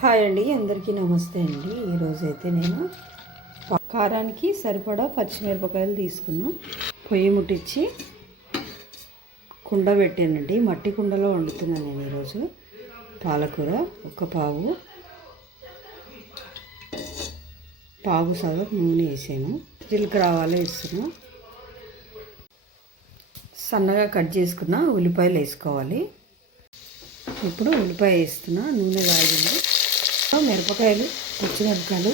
Hi అండి, అందరికీ నమస్తే అండి. ఈరోజైతే నేను కారానికి సరిపడా పచ్చిమిరపకాయలు తీసుకున్నా. పొయ్యి ముట్టించి కుండ పెట్టానండి. మట్టి కుండలో వండుతున్నాను నేను ఈరోజు. పాలకూర ఒక పావు సగం నూనె వేసాను. జీలకర్ర ఆవాలు వేస్తున్నా. సన్నగా కట్ చేసుకున్న ఉల్లిపాయలు వేసుకోవాలి. ఇప్పుడు ఉల్లిపాయ వేస్తున్నా. నూనె కాగింది. మిరపకాయలు, పచ్చిమిరపకాయలు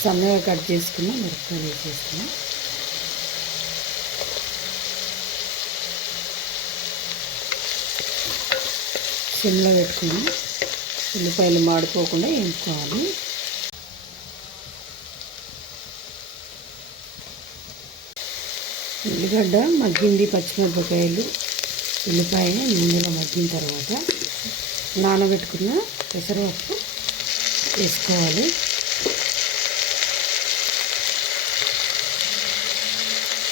సన్నగా కట్ చేసుకున్న మిరపకాయలు వేసేస్తున్నా. సిమ్లో పెట్టుకుని ఉల్లిపాయలు మాడిపోకుండా వేయించుకోవాలి. ఉల్లిగడ్డ మగ్గింది, పచ్చిమిరపకాయలు ఉల్లిపాయ నూనెలో మగ్గిన తర్వాత నానబెట్టుకున్న పెసరపప్పు వేసుకోవాలి.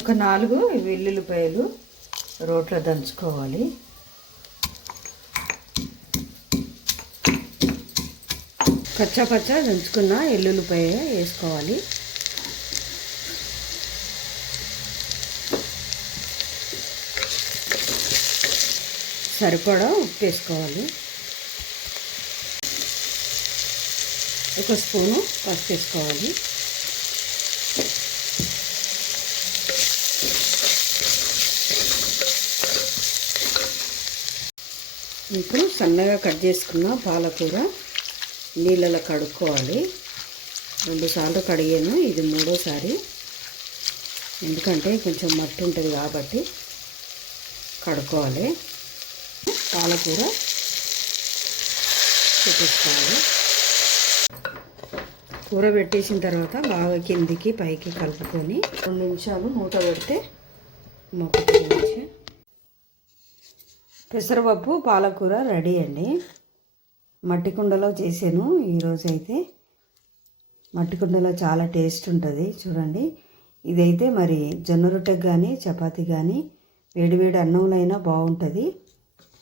ఒక 4 వెల్లుల్లిపాయలు రోట్లో దంచుకోవాలి. కచ్చా దంచుకున్న ఎల్లుల్లిపాయ వేసుకోవాలి. సరిపడా ఉప్పు వేసుకోవాలి. 1 స్పూను పసుపు వేసుకోవాలి. ఇప్పుడు సన్నగా కట్ చేసుకున్న పాలకూర నీళ్ళలో కడుక్కోవాలి. 2 సార్లు కడిగాను, ఇది 3వ సారి. ఎందుకంటే కొంచెం మట్టి ఉంటుంది కాబట్టి కడుక్కోవాలి. పాలకూర పెట్టేసుకోవాలి. కూర పెట్టేసిన తర్వాత బాగా కిందికి పైకి కలుపుకొని 2 నిమిషాలు మూత పెడితే మొక్కుతుంది. పెసరపప్పు పాలకూర రెడీ అండి. మట్టి కుండలో చేసాను ఈరోజైతే. మట్టి కుండలో చాలా టేస్ట్ ఉంటుంది చూడండి. ఇదైతే మరి జొన్న రొట్టెకి కానీ చపాతీ కానీ వేడివేడి అన్నంలో అయినా బాగుంటుంది.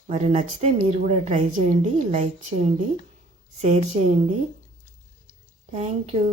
మరి నచ్చితే మీరు కూడా ట్రై చేయండి, లైక్ చేయండి, షేర్ చేయండి. Thank you.